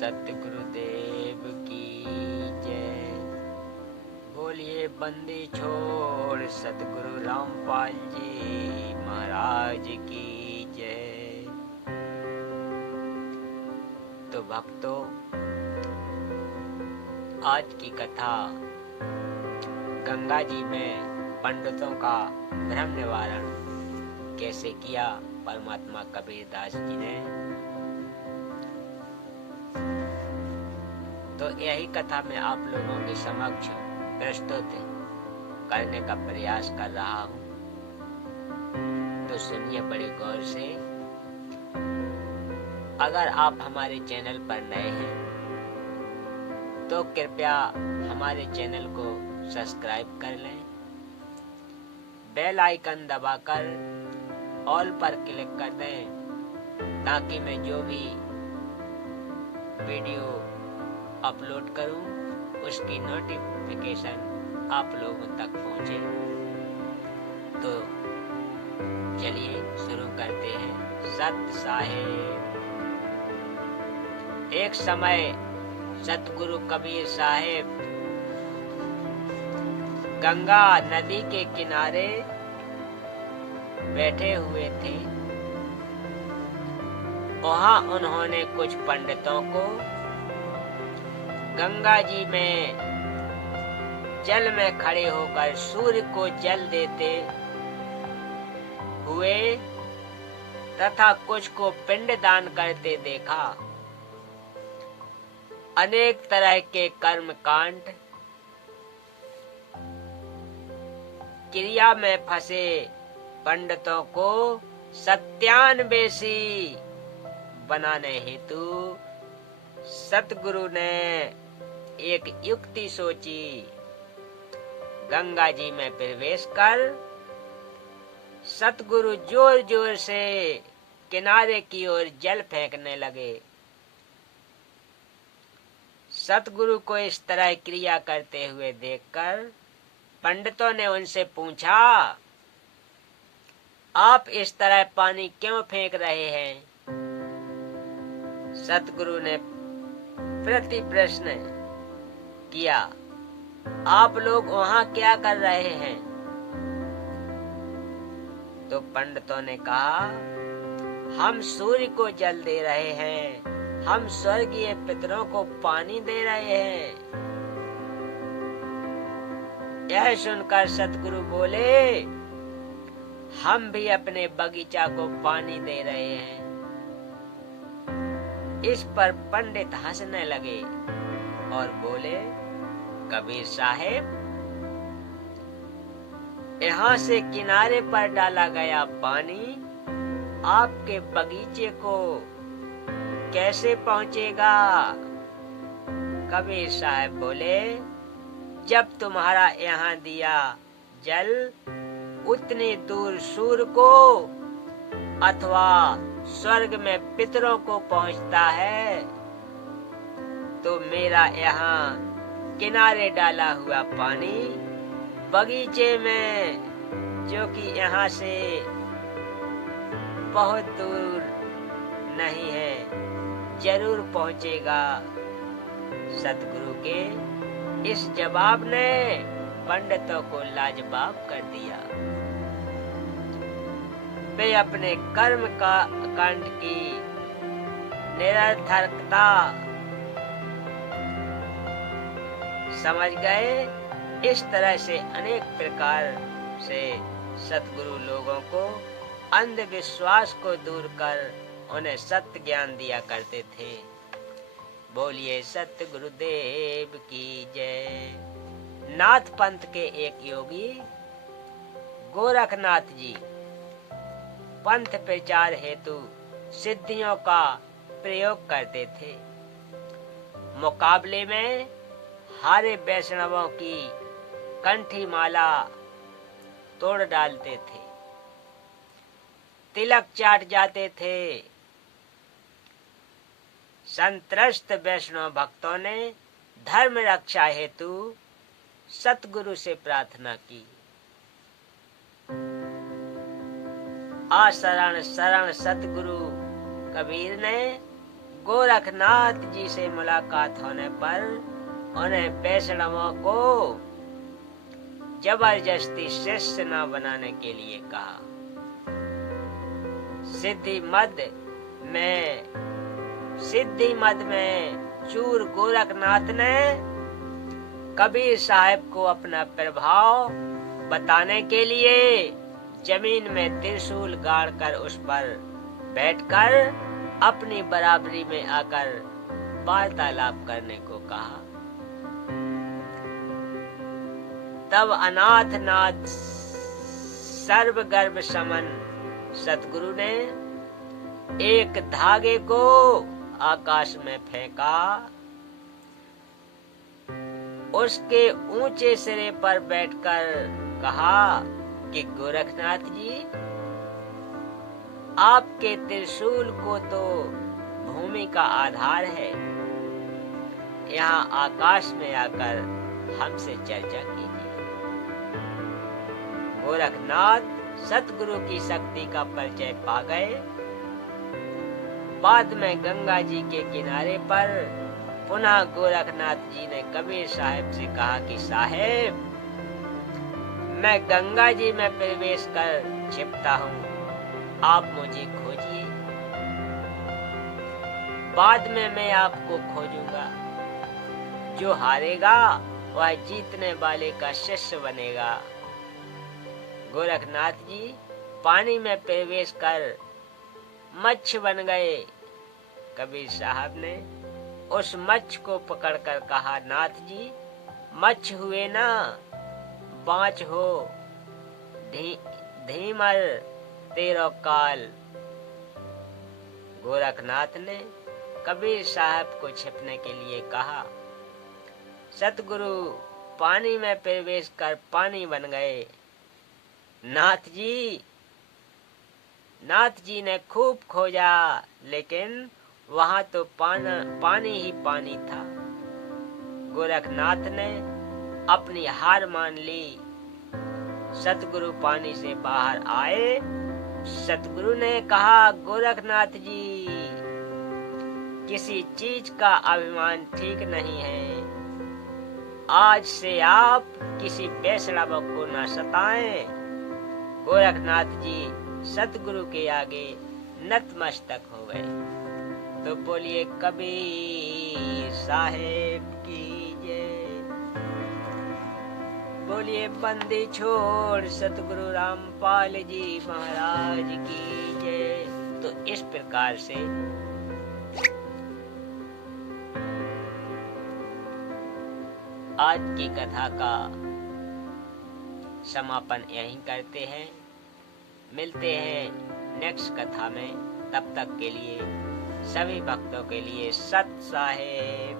सतगुरुदेव की जय। बोलिए बंदी छोड़ सतगुरु रामपाल जी महाराज की जय। तो भक्तों, आज की कथा गंगा जी में पंडितों का भ्रम निवारण कैसे किया परमात्मा कबीरदास जी ने, तो यही कथा मैं आप लोगों के समक्ष प्रस्तुत करने का प्रयास कर रहा हूँ। तो सुनिए बड़े गौर से। अगर आप हमारे चैनल पर नए हैं तो कृपया हमारे चैनल को सब्सक्राइब कर लें, बेल आइकन दबाकर ऑल पर क्लिक कर दें ताकि मैं जो भी वीडियो अपलोड करूं उसकी नोटिफिकेशन आप लोगों तक पहुंचे। तो चलिए शुरू करते हैं। सत साहेब। एक समय सतगुरु कबीर साहेब गंगा नदी के किनारे बैठे हुए थे। वहां उन्होंने कुछ पंडितों को गंगा जी में जल में खड़े होकर सूर्य को जल देते हुए तथा कुछ को पिंड दान करते देखा। अनेक तरह के कर्म कांड क्रिया में फंसे पंडितों को सत्यान्वेषी बनाने हेतु सतगुरु ने एक युक्ति सोची। गंगा जी में प्रवेश कर सतगुरु जोर जोर से किनारे की ओर जल फेंकने लगे। सतगुरु को इस तरह क्रिया करते हुए देखकर पंडितों ने उनसे पूछा, आप इस तरह पानी क्यों फेंक रहे हैं? सतगुरु ने प्रति प्रश्न किया, आप लोग वहां क्या कर रहे हैं? तो पंडितों ने कहा, हम सूर्य को जल दे रहे हैं, हम स्वर्गीय पितरों को पानी दे रहे हैं। यह सुनकर सतगुरु बोले, हम भी अपने बगीचा को पानी दे रहे हैं। इस पर पंडित हंसने लगे और बोले, कबीर साहेब, यहाँ से किनारे पर डाला गया पानी आपके बगीचे को कैसे पहुँचेगा? कबीर साहब बोले, जब तुम्हारा यहाँ दिया जल उतनी दूर सूर्य को अथवा स्वर्ग में पितरों को पहुँचता है, तो मेरा यहाँ किनारे डाला हुआ पानी बगीचे में, जो कि यहाँ से बहुत दूर नहीं है, जरूर पहुँचेगा। सतगुरु के इस जवाब ने पंडितों को लाजवाब कर दिया। वे अपने कर्म का कांड की निरर्थकता समझ गए। इस तरह से अनेक प्रकार से सतगुरु लोगों को अंधविश्वास को दूर कर उन्हें सत्य ज्ञान दिया करते थे। बोलिए सत्य गुरुदेव की जय। नाथ पंथ के एक योगी गोरखनाथ जी पंथ प्रचार हेतु सिद्धियों का प्रयोग करते थे। मुकाबले में हारे वैष्णवों की कंठी माला तोड़ डालते थे, तिलक चाट जाते थे। संत्रस्त वैष्णव भक्तों ने धर्म रक्षा हेतु सतगुरु से प्रार्थना की। आ शरण शरण सतगुरु कबीर ने गोरखनाथ जी से मुलाकात होने पर उन्हें वैष्णवों को जबरदस्ती शिष्य न बनाने के लिए कहा। सिद्धि मद में चूर गोरखनाथ ने कबीर साहब को अपना प्रभाव बताने के लिए जमीन में त्रिशूल गाड़कर उस पर बैठकर अपनी बराबरी में आकर वार्तालाप करने को कहा। तब अनाथनाथ सर्वगर्भ समन सतगुरु ने एक धागे को आकाश में फेंका। उसके ऊंचे सिरे पर बैठकर कहा कि गोरखनाथ जी, आपके त्रिशूल को तो भूमि का आधार है, यहाँ आकाश में आकर हमसे चर्चा कीजिए। गोरखनाथ सतगुरु की शक्ति का परिचय पा गए। बाद में गंगा जी के किनारे पर पुनः गोरखनाथ जी ने कबीर साहब से कहा कि साहेब, मैं गंगा जी में प्रवेश कर छिपता हूँ, आप मुझे खोजिए, बाद में मैं आपको खोजूंगा। जो हारेगा वह जीतने वाले का शिष्य बनेगा। गोरखनाथ जी पानी में प्रवेश कर मच्छ बन गए। कबीर साहब ने उस मच्छ को पकड़कर कहा, नाथ जी, मच्छ हुए ना, बाँच हो, धीमल तेरो काल। गोरखनाथ ने कबीर साहब को छिपने के लिए कहा। सतगुरु पानी में प्रवेश कर पानी बन गए। नाथ जी ने खूब खोजा, लेकिन वहां तो पानी ही पानी था। गोरखनाथ ने अपनी हार मान ली। सतगुरु पानी से बाहर आए। सतगुरु ने कहा, गोरखनाथ जी, किसी चीज का अभिमान ठीक नहीं है। आज से आप किसी वैष्णव को न सताएं। गोरखनाथ जी सतगुरु के आगे नतमस्तक हो गए। तो बोलिए कबीर साहेब की जय। बोलिए बंदी छोड़ सतगुरु रामपाल जी महाराज की जय। तो इस प्रकार से आज की कथा का समापन यहीं करते हैं। मिलते हैं नेक्स्ट कथा में। तब तक के लिए सभी भक्तों के लिए सत साहेब